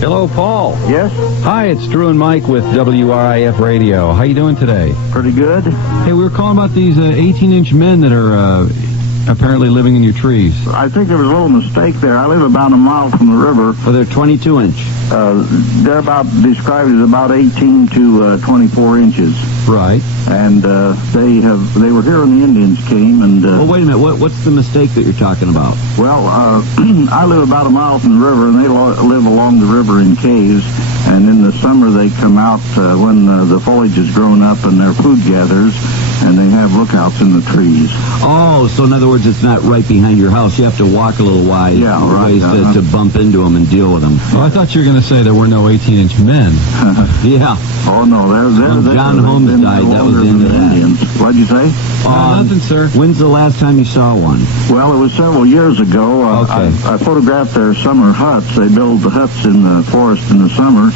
Hello, Paul. Yes? Hi, it's Drew and Mike with WRIF Radio. How you doing today? Pretty good. Hey, we were calling about these 18-inch men that are apparently living in your trees. I think there was a little mistake there. I live about a mile from the river. Well, they're 22-inch. They're about described as about 18 to 24 inches. Right. And they were here when the Indians came. And well, wait a minute. What's the mistake that you're talking about? well, I live about a mile from the river, and they live along the river in caves. And in the summer, they come out when the foliage is grown up and their food gathers, and they have lookouts in the trees. Oh, so in other words, it's not right behind your house. You have to walk a little ways to bump into them and deal with them. Well, I thought you were going to say there were no 18-inch men. Yeah. Oh, no. When John Holmes died, that was the end of that. Indians. What'd you say? Nothing, sir. When's the last time you saw one? Well, it was several years ago. Okay. I photographed their summer huts. They build the huts in the forest in the summer.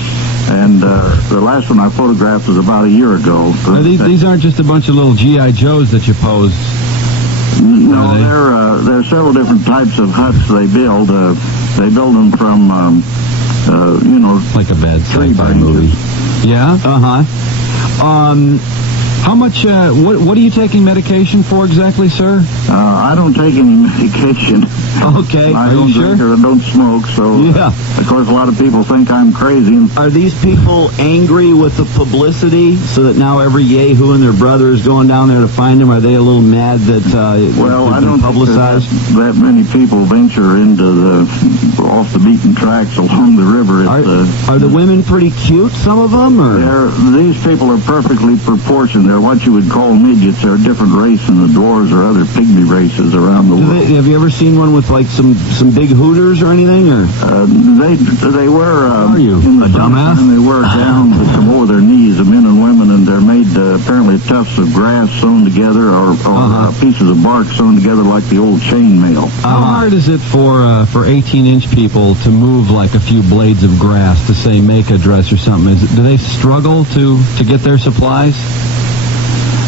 And the last one I photographed was about a year ago. These aren't just a bunch of little G.I. Joes that you posed. No, there are several different types of huts they build. They build them from, like a bed tree sci-fi movie. Yeah? Uh-huh. How much, what are you taking medication for exactly, sir? I don't take any medication. Okay. I Are don't you sure? drink or I don't smoke, so Yeah. of course a lot of people think I'm crazy. Are these people angry with the publicity so that now every yahoo and their brother is going down there to find them? Are they a little mad that Well, it's I been don't publicized? think that many people venture into off the beaten tracks along the river. Are the women pretty cute, some of them? Or? These people are perfectly proportioned. They're what you would call midgets. They're a different race than the dwarves or other pygmy races around the world. Have you ever seen one with like some big hooters or anything? Or They wear are you in the a dumbass? And they wear gowns that come over their knees, the men and women, and they're made apparently tufts of grass sewn together or pieces of bark sewn together like the old chainmail. How hard is it for 18-inch people to move like a few blades of grass to, say, make a dress or something? Do they struggle to get their supplies?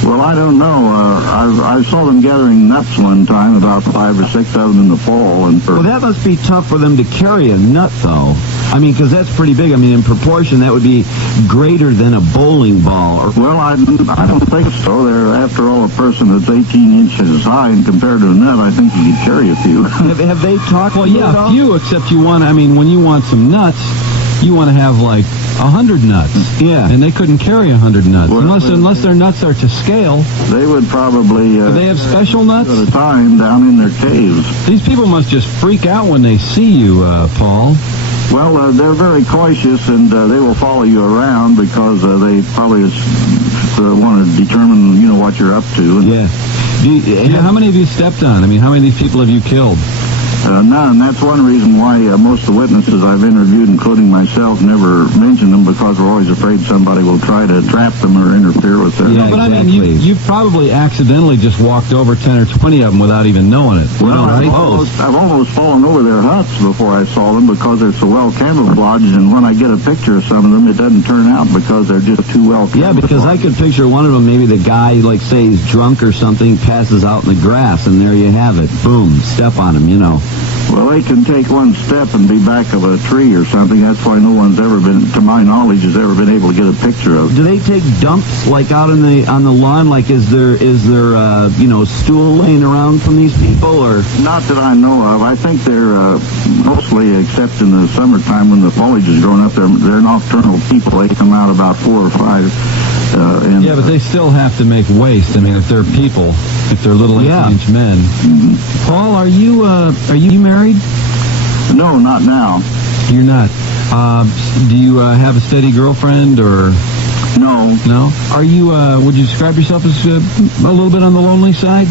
Well, I don't know. I saw them gathering nuts one time, about 5 or 6 of them in the fall. Well, that must be tough for them to carry a nut, though. I mean, because that's pretty big. I mean, in proportion, that would be greater than a bowling ball. Well, I don't think so. They're, after all, a person that's 18 inches high, and compared to a nut, I think you could carry a few. Have they talked? Well, yeah, a few, except when you want some nuts, you want to have like 100 nuts. Yeah. And they couldn't carry 100 nuts. Well, unless their nuts are to scale. They would probably... Do they have special nuts? At a time down in their caves. These people must just freak out when they see you, Paul. Well, they're very cautious, and they will follow you around because they probably want to determine, what you're up to. And Yeah. How many have you stepped on? I mean, how many of these people have you killed? None. That's one reason why most of the witnesses I've interviewed, including myself, never mention them, because we're always afraid somebody will try to trap them or interfere with their... Yeah, but I mean, you've probably accidentally just walked over 10 or 20 of them without even knowing it. Well, right? I've almost fallen over their huts before I saw them because they're so well camouflaged, and when I get a picture of some of them, it doesn't turn out because they're just too well camouflaged. Yeah, because I could picture one of them, maybe the guy, like, say he's drunk or something, passes out in the grass, and there you have it. Boom, step on him, Well, they can take one step and be back of a tree or something. That's why no one's ever been, to my knowledge, has ever been able to get a picture of. Do they take dumps like out on the lawn? Like, is there stool laying around from these people, or not that I know of? I think they're mostly, except in the summertime when the foliage is growing up, they're nocturnal people. They come out about 4 or 5. Yeah, but they still have to make waste. I mean, if they're people, if they're little 18-inch men. Mm-hmm. Paul, are you married? No, not now. You're not. Do you have a steady girlfriend, or? No. No? Are you, would you describe yourself as a little bit on the lonely side?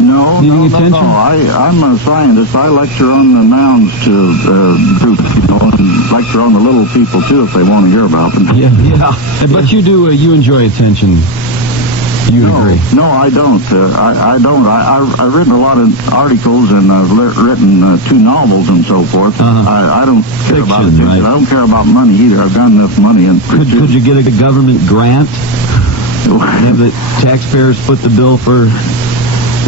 No, attention? No. I'm a scientist. I lecture on the nouns to group people, and lecture on the little people, too, if they want to hear about them. Yeah. But you do, you enjoy attention. You agree? No, I don't. I don't. I've written a lot of articles, and I've written 2 novels and so forth. I don't care about attention. Right? I don't care about money either. I've got enough money. And could you get a government grant? Have the taxpayers put the bill for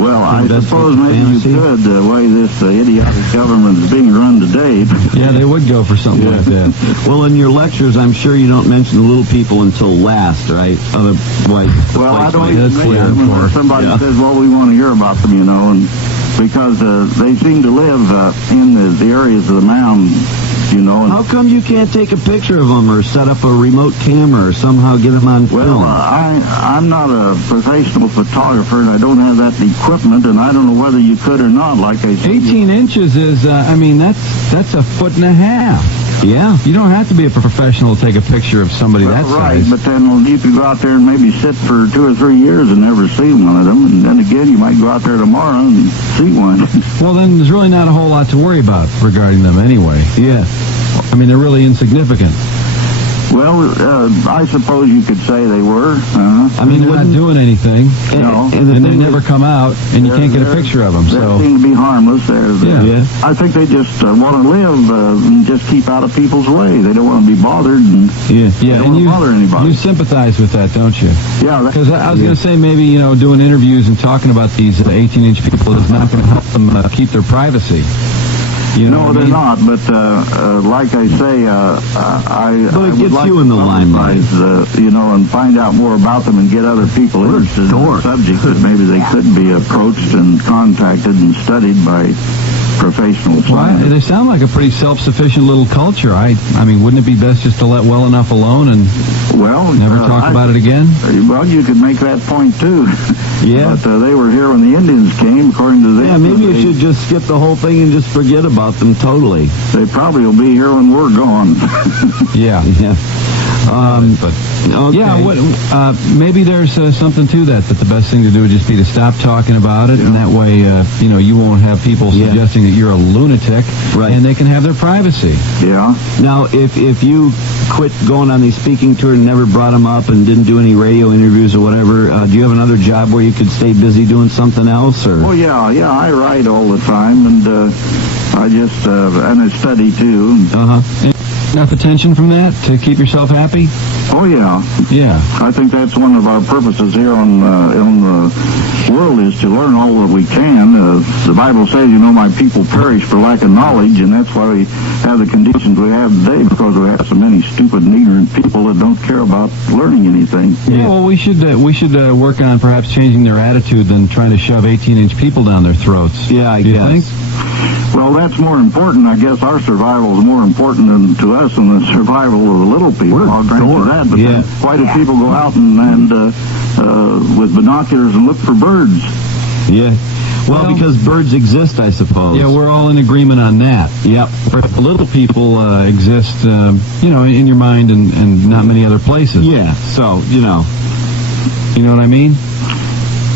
Well, I That's suppose just maybe fantasy. you could, the way this idiotic government is being run today. Yeah, they would go for something like that. Well, in your lectures, I'm sure you don't mention the little people until last, right? Otherwise, Well, I don't like even that's mention clear them for- unless somebody yeah. says, well, we want to hear about them, and because they seem to live in the areas of the mound, and how come you can't take a picture of them or set up a remote camera or somehow get them on well, film? I'm not a professional photographer, and I don't have that equipment, and I don't know whether you could or not, like I said. 18 inches is, that's a foot and a half. Yeah. You don't have to be a professional to take a picture of somebody that Right, size. but then you could go out there and maybe sit for 2 or 3 years and never see one of them, and then again, you might go out there tomorrow and see one. Well, then there's really not a whole lot to worry about regarding them anyway. Yeah. I mean, they're really insignificant. Well, I suppose you could say they were. I mean, they're not doing anything, No. And the and they thing never is- come out, and you can't get a picture of them. They So, seem to be harmless. Yeah. I think they just want to live and just keep out of people's way. They don't want to be bothered, and Yeah. they yeah, don't and want to bother anybody. you sympathize with that, don't you? Yeah, Because I was going to say maybe, doing interviews and talking about these 18-inch people is not going to help them keep their privacy. You know no, what I they're mean? not. But like I say, I But it would gets like you in the to limelight. publicize, and find out more about them and get other people interested in the subject that maybe they could be approached and contacted and studied by professionals. Well, they sound like a pretty self-sufficient little culture. I mean, wouldn't it be best just to let well enough alone and Well, never talk about it again? Well, you could make that point too. Yeah. But they were here when the Indians came, according to them. Yeah, maybe you should just skip the whole thing and just forget about them totally. They probably will be here when we're gone. Yeah. Yeah. But Okay. yeah, maybe there's something to that the best thing to do would just be to stop talking about it, and that way, you won't have people Yeah. suggesting that you're a lunatic, Right. and they can have their privacy. Yeah. Now, if you quit going on these speaking tours and never brought them up and didn't do any radio interviews or whatever, do you have another job where you could stay busy doing something else? Or Oh, yeah, I write all the time, and I just, and I study too. Enough attention from that to keep yourself happy? Oh, yeah. Yeah. I think that's one of our purposes here on the world is to learn all that we can. The Bible says, my people perish for lack of knowledge, and that's why we have the conditions we have today, because we have so many stupid and ignorant people that don't care about learning anything. Yeah, well, we should work on perhaps changing their attitude than trying to shove 18-inch people down their throats. Yeah, I Do you guess. think? Well, that's more important. I guess our survival is more important to us than the survival of the little people. I'll grant you that. But Yeah. then why do people go out and with binoculars and look for birds? Yeah. Well, Well- because birds exist, I suppose. Yeah, we're all in agreement on that. Yep. But the little people exist, in your mind and not many other places. Yeah. So, You know what I mean?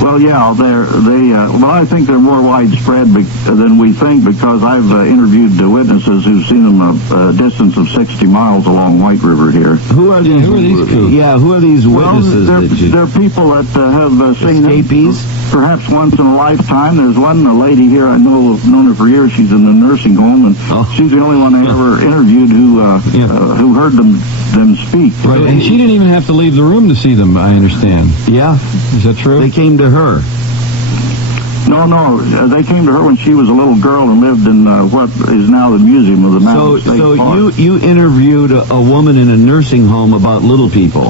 Well, yeah, well, I think they're more widespread than we think, because I've interviewed the witnesses who've seen them a distance of 60 miles along White River here. who are these? who are these kooks? Yeah, who are these witnesses? Well, that you, they're people that have seen escapees? them perhaps once in a lifetime. There's a lady here I know, I've known her for years. She's in a nursing home, and she's the only one I ever interviewed who heard them speak. Right, and she didn't even have to leave the room to see them, I understand. Yeah. Is that true? They came to her. No, they came to her when she was a little girl and lived in what is now the Museum of the Mountain State Park. you interviewed a woman in a nursing home about little people,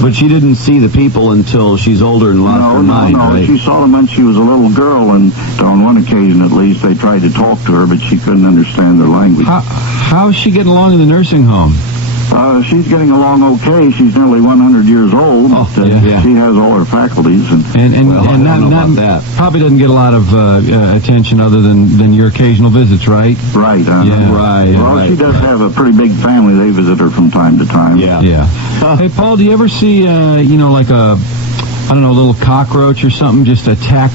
but she didn't see the people until she's older and lost her mind, right? She saw them when she was a little girl, and on one occasion at least they tried to talk to her, but she couldn't understand their language. How's she getting along in the nursing home? She's getting along okay. She's nearly 100 years old. But, yeah. She has all her faculties. And I don't know not about that. probably doesn't get a lot of attention other than your occasional visits, right? Right. Yeah. Right. Well, right. she does have a pretty big family. They visit her from time to time. Yeah. Hey, Paul, do you ever see, like a little cockroach or something just attack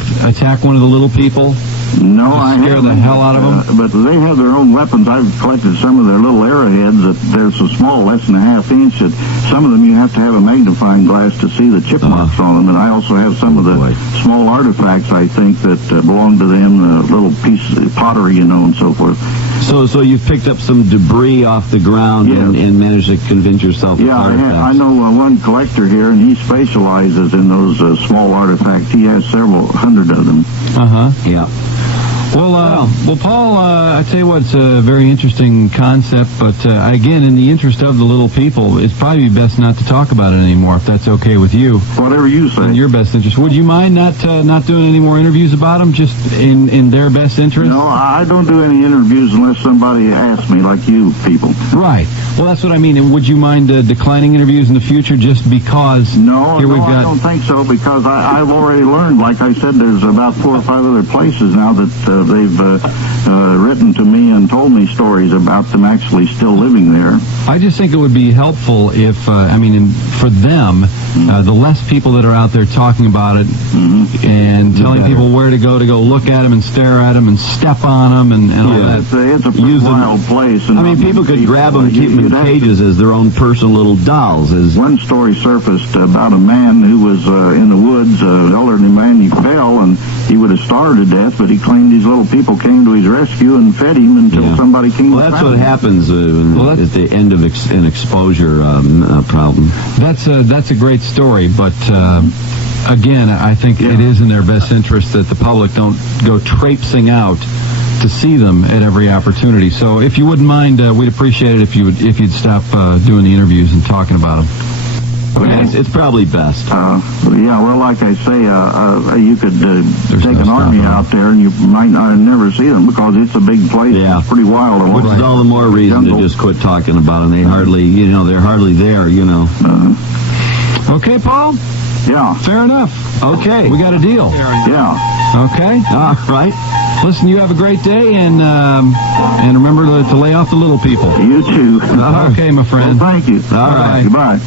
one of the little people? No, I scare haven't. the hell out of them? But they have their own weapons. I've collected some of their little arrowheads that they're so small, less than a half inch, that some of them you have to have a magnifying glass to see the chip marks on them. And I also have some of the small artifacts, I think, that belong to them, little pieces of pottery, and so forth. So you've picked up some debris off the ground and managed to convince yourself of artifacts. I know one collector here, and he specializes in those small artifacts. He has several hundred of them. Yeah. Well, Paul, I tell you what, it's a very interesting concept, but again, in the interest of the little people, it's probably best not to talk about it anymore, if that's okay with you. Whatever you say. In your best interest. Would you mind not doing any more interviews about them, just in their best interest? No, I don't do any interviews unless somebody asks me, like you people. Right. Well, that's what I mean. Would you mind declining interviews in the future just because I don't think so, because I've already learned, like I said, there's about 4 or 5 other places now that they've written to me and told me stories about them actually still living there. I just think it would be helpful if, for them, the less people that are out there talking about it and telling people where to go look at them and stare at them and step on them and all that. It's a pretty wild place. And people could grab them and keep them in cages as their own personal little dolls. One story surfaced about a man who was in the woods, an elderly man. He fell and he would have starved to death, but he claimed these little people came to his rescue and fed him until somebody came. Well, that's what happens at the end of an exposure problem. That's a great story, but again, I think it is in their best interest that the public don't go traipsing out to see them at every opportunity. So if you wouldn't mind, we'd appreciate it if you'd stop doing the interviews and talking about them. Okay. It's probably best. Well, like I say, you could take an army out there and you might not never see them because it's a big place. Yeah. It's pretty wild. Which is all the more reason to just quit talking about them. They're hardly there, Okay, Paul? Yeah. Fair enough. Okay. We got a deal. Yeah. Okay? All right. Listen, you have a great day, and remember to lay off the little people. You too. Okay, my friend. Well, thank you. All right. Goodbye.